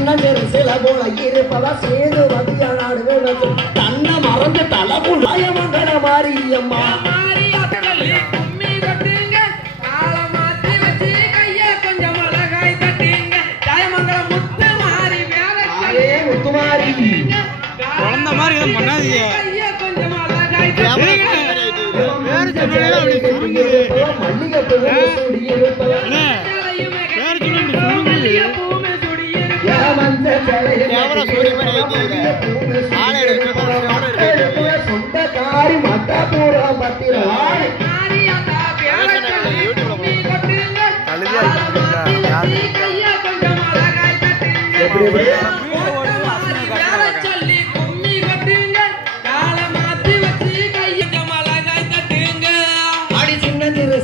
சின்னஞ்சிறு சில போல இருப்பவ சேது வதிய நாடுகள் தன்னை மறந்து தலைமுறைய மங்கள மாரியம்மா குழந்தை மாதிரி எதுவும் பண்ணாதீங்க. சொந்தக்காரி மட்ட பூரா பத்திரம்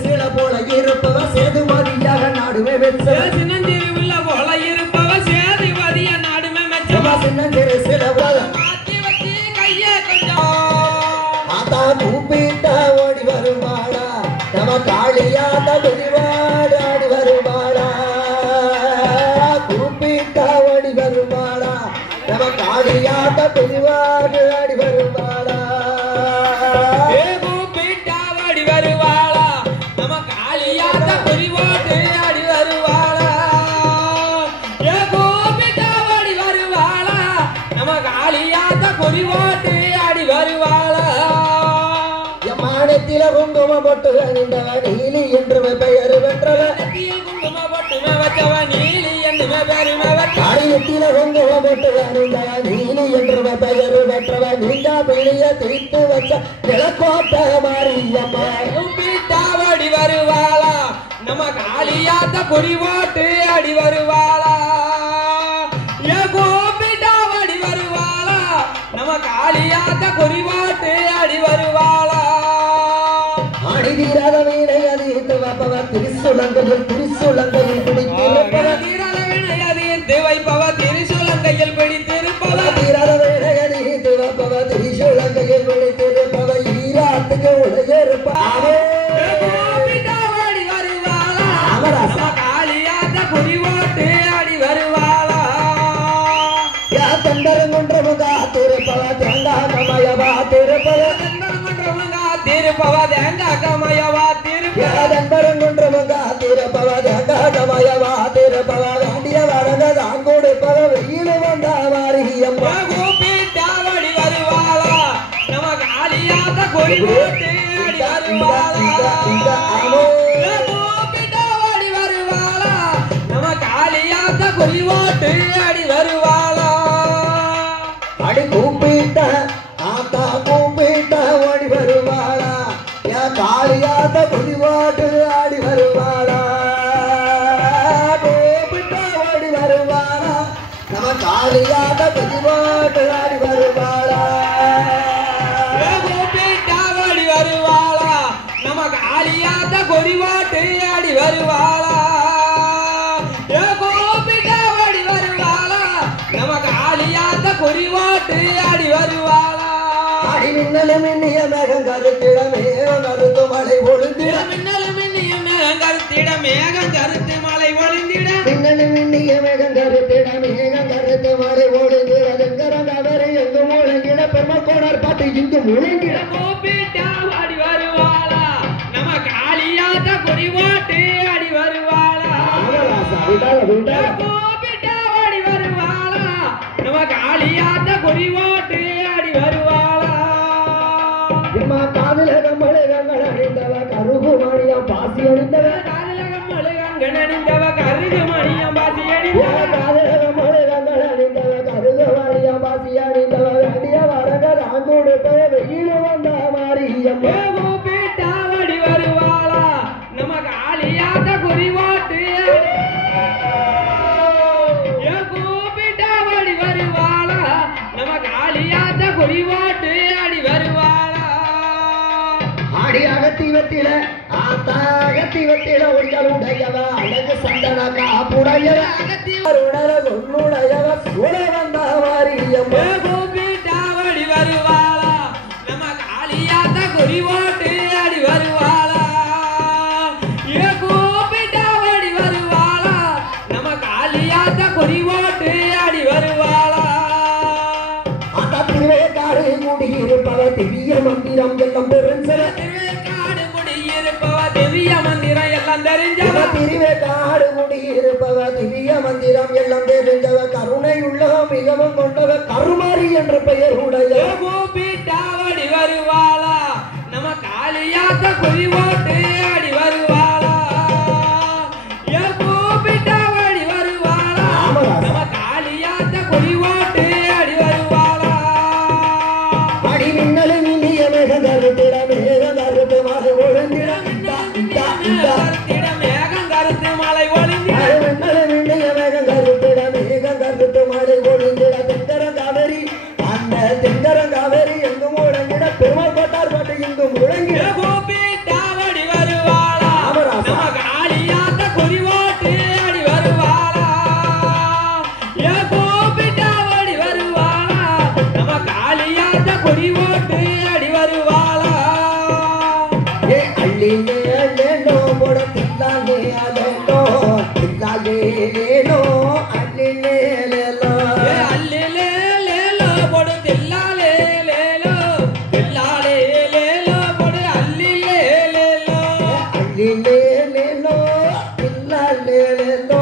சில போல இருப்பவ சேதுமதியாக நாடுமே வெச்ச சின்னஞ்சிறு உள்ள போல இருப்பவ சேதுமதிய நாடுமே மெச்சமா சின்னஞ்சிறு சில போல மாத்தி வச்சி கையே கொஞ்சம் ஆத்தா கூப்பிட்டா ஓடி வருவாளா நம்ம காளியாத துதிவாடு ஆடி வருவாளா கூப்பிட்டா ஓடி வருவாளா நம்ம காளியாத துதிவாடு ஆடி வருவாளா குங்கும பொட்டு அணிந்தவ நீலி என்று பெயர் பெற்றவ குங்கும பொட்டு வச்சவ நீலி என்று காரியத்தில குங்கும பொட்டு அணிந்தவ நீலி என்று பெயர் பெற்றவ நீங்க பெரிய தீர்த்து வச்ச கிழக்கோட்ட மாரியம்மா கூப்பிட்டாவடி வருவாளா நம்ம காளியாத்த குறி போட்டு அடி வருவாளா கூப்பிட்டாவடி வருவாளா நம்ம காளியாத்த குறி போட்டு அடி வருவாளா தீராத வீணை அதிர்த்து வைப்பவ திருசுலங்கையில் பிடித்திருப்பவ தீராத வீணை அதிர்த்து வைப்பவ திருசுலங்கையில் பிடித்திருப்பவ ஈராத்துக்கு உடையிருப்பாவே காளியாத்த குறிவோட்டு அடி வருவாளா தண்டரங்குன்றமுக திருப்பவ தேங்காய் கமயவா திருப்பவ திருப்பவ தேங்காய் கமயவா திருப்பவ திருப்பவ தேங்காய் கமயவா திருப்பவ வேண்டிய வரங்க தான் கொடுப்பவ வெயில் வந்த மாரியம்மா கூப்பிட்டாவடி வருவாளா நம்ம காளியாத்த கொடி போட்டு கூப்பிட்டாவடி வருவாளா நம்ம காளியாத்த கொடி போட்டு அடி வருவாளா அடி கூப்பிட்ட ஆத்தா கூப்பிட்ட ஓடி வருவாளா காளியாத்த குடிவாட்டு ஆடி வருவாளா கூப்பிட்ட ஓடி வருவாளா நம்ம காளியாத்த குடிவாட்டு ஆடி வருவாளா கூப்பிட்ட ஓடி வருவாளா நம்ம காளியாத்த குடிவாட்டு ஆடி வருவாளா கூப்பிட்ட ஓடி வருவாளா நம்ம காளியாத்த குடிவாட்டு ஆடி வருவாளா மின்னலும் மின்னிய மேகம் கருத்திட மேகம் கருத்து மலை ஒழுந்திட மின்னலும் மின்னிய மேகம் கருத்திட மேகம் கருத்து மலை ஒழுந்திட மின்னலும் மின்னிய மேகம் கருத்திட மேகம் கருத்து மலை ஒழுந்திட எங்கரம் அவரை எங்கு முழங்கிட பெருமக்கோணர் பாட்டு இங்கு முழங்கிட கூப்பிட்டா அடி வருவாளா நம்ம காளியாத்த குறிவாட்டு அடி வருவாளா கூப்பிட்டா அடி வருவாளா நம்ம காளியாத்த குறிவாட்டு அடி வருவாளா காதலகம் மழுகங்கள் அணிந்தவ கருகு மணியம் பாசி அணிந்தவ காதலகம் மழுகங்கள் அணிந்தவ கருகு மணியம் பாசி அணிந்தவ காதலகம் மழுகங்கள் அணிந்தவ கருகு மணியம் பாசி அணிந்தவ வேண்டிய வரங்க தான் கொடுப்ப வெயில் வந்த மாரியம்மா கூப்பிட்டாவடி வருவாளா நம்ம காளியாத்த குறிவாட்டு கூப்பிட்டாவடி வருவாளா நம்ம காளியாத்த குறிவாட்டு அடி வருவாளா ஆடி அகத்திவத்தில ஆத்தா அகத்திவத்தில உடையவ அழகு சந்தன காப்புடையவ அகத்திவருடர கொன்னுடையவ சுட வந்த மாரியம்மா கூப்பிட்டாவடி வருவாளா நம்ம காளியாத்த குறிவாட்டு அடி வருவாளா கூப்பிட்டாவடி வருவாளா நம்ம காளியாத்த குறிவாட்டு அடி குடியிருப்பவ திவ்ய மந்திரம் எல்லாம் தெரிஞ்சவ திருவேற்காடு குடியிருப்பவ திவ்ய மந்திரம் எல்லாம் தெரிஞ்சவ திருவேற்காடு குடியிருப்பவ திவ்ய மந்திரம் எல்லாம் தெரிஞ்சவ கருணையுள்ள மிகவும் கொண்டவ கருமாரி என்ற பெயர் உடைய கூப்பிட்டாவடி வருவாளா நம்ம காளியாத்த குறி ஓட்டு அடி வருவாளா கூப்பிட்டாவடி வருவாளா நம்ம காளியாத்த குறி ஓட்டு அடி வருவாளா அடி மின்னலும் இந்திய மேகம் கருத்திட மேகம் கருத்து மலை ஒழுங்கிட மேகம் கருத்து மலை ஒழுங்கிட மின்னலும் இந்திய மேகம் கருத்திட மேகம் கருத்து மலை ஒழுங்கிட தெந்தரம் காவேரி அந்த தெந்தரம் காவேரி எங்கும் ஒழுங்கிட பெருமாள் கோட்டார் பாட்டு எங்கும் முழங்கிட கூப்பிட்டாவடி வருவாளா நம்ம காளியாத்த குறி ஓட்டு அடி வருவாளா கூப்பிட்டாவடி வருவாளா நம்ம காளியாத்த குறி ஓட்டு அடி வருவாளா ஏ அள்ளிலே அள்ளேனோ போட தில்லாலே அலேனோ தில்லாலே லேனோ அள்ளிலே லேலோ அல்லிலே லேலோ பொடு தில்லாலே லேலோ தில்லாலே லேலோ பொடு அல்லிலே லேலோ அள்ளிலே லேலோ தில்லாலே லேலோ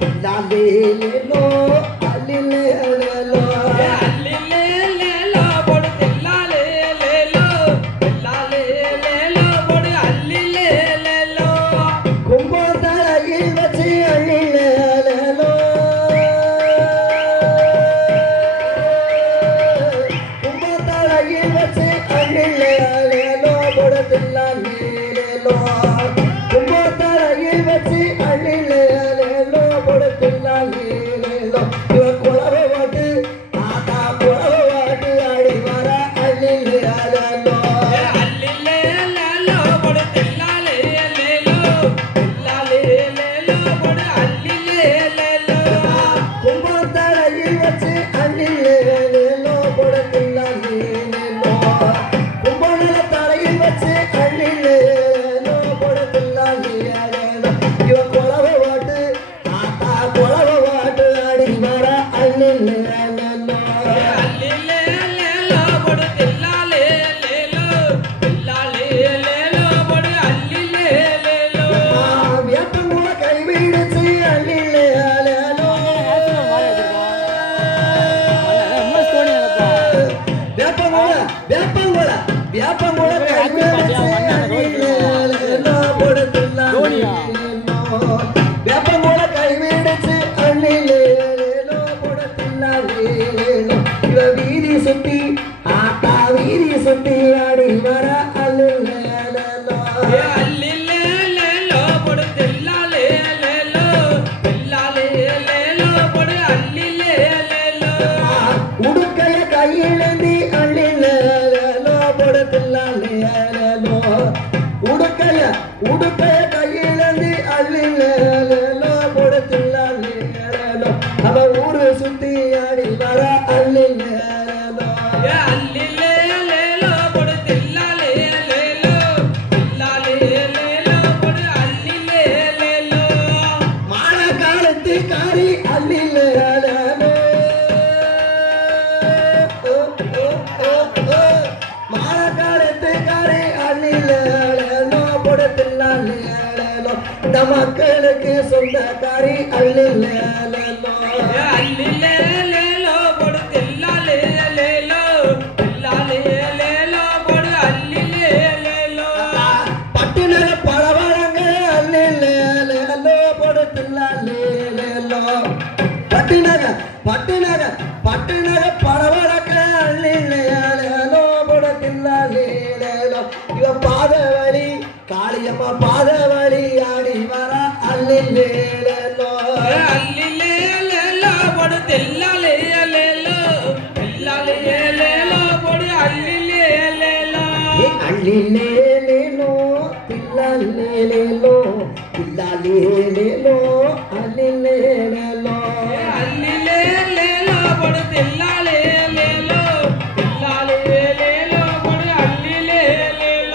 தில்லாலே லேலோ அள்ளிலே லேலோ அல்லிலே லேலோ பொடு தில்லாலே லேலோ தில்லாலே லேலோ பொடு அல்லிலே லேலோ கும்பத்தலையில் வச்சு அள்ளிலே லேலோ கும்பத்தலையில் வச்சு அள்ளிலே லேலோ போட தில்லாலே லேலோ கும்பத்தலையில் வச்சு அள்ளிலே லேலோ போட தில்லாலே லேலோ இவ குளவை வாட்டு ஆத்தா குளவை வாட்டு ஆடி வர அள்ளிலே லேலோ அல்லிலே லேலோ பொடு தில்லாலே லேலோ தில்லாலே லேலோ பொடு அல்லிலே லேலோ கும்பத்தலையில் வச்சு அள்ளிலே லேலோ போட தில்லாலே லேலோ கும்பநில தலையில் வச்சு அள்ளிலே லேலோ போட தில்லாலே லேலோ இவ குளவை வாட்டு ஆத்தா குளவை வாட்டு ஆடி வர அள்ளிலே லேலோ அல்லிலே லேலோ பொடு தில்லாலே லேலோ தில்லாலே லேலோ பொடு அல்லிலே லேலோ வியப்பங்குள கைவிடுச்சு அள்ளிலே லேலோ வியப்பங்குள கைவிடுச்சு அள்ளிலே லேலோ போட தில்லாலே லேலோ வியப்பங்குள கைவிடுச்சு அள்ளிலே லேலோ போட தில்லாலே லேலோ இவ வீதி சுத்தி ஆத்தா வீதி சுத்தி ஆடி வர அள்ளிலே லேலோ அல்லிலே லேலோ பொடு தில்லாலே லேலோ தில்லாலே லேலோ பொடு அல்லிலே லேலோ உடுக்கைய கையிலேந்தி அள்ளிலே லேலோ போட தில்லாலே லேலோ உடுக்கைய கையிலேந்தி அள்ளிலே லேலோ போட தில்லாலே லேலோ அவ ஊரு சுத்தி ஆடி வர அள்ளிலே லேலோ அல்லிலே லேலோ பொடு தில்லாலே லேலோ தில்லாலே லேலோ பொடு அல்லிலே லேலோ மால காலத்து காரி அள்ளிலே லேலோ மால காலத்து காரி அள்ளிலே லேலோ போட தில்லாலே லேலோ இந்த மக்களுக்கு சொந்தக்காரி அள்ளிலே லேலோ அல்லிலே லேலோ பொடு தில்லாலே லேலோ தில்லாலே லேலோ பொடு அல்லிலே லேலோ பட்டுநக பழவழங்க அள்ளிலே லேலோ போட தில்லாலே லேலோ பட்டுநக பழவழங்க அள்ளிலே லேலோ போட தில்லாலே லேலோ இவ பாதவழி காளியம்மா பாதவழி ஆடி வர அள்ளிலே லேலோ அல்லிலே லேலோ பொடு தில்லாலே லேலோ தில்லாலே லேலோ பொடு அல்லிலே லேலோ அள்ளிலே லேலோ தில்லாலே லேலோ தில்லாலே லேலோ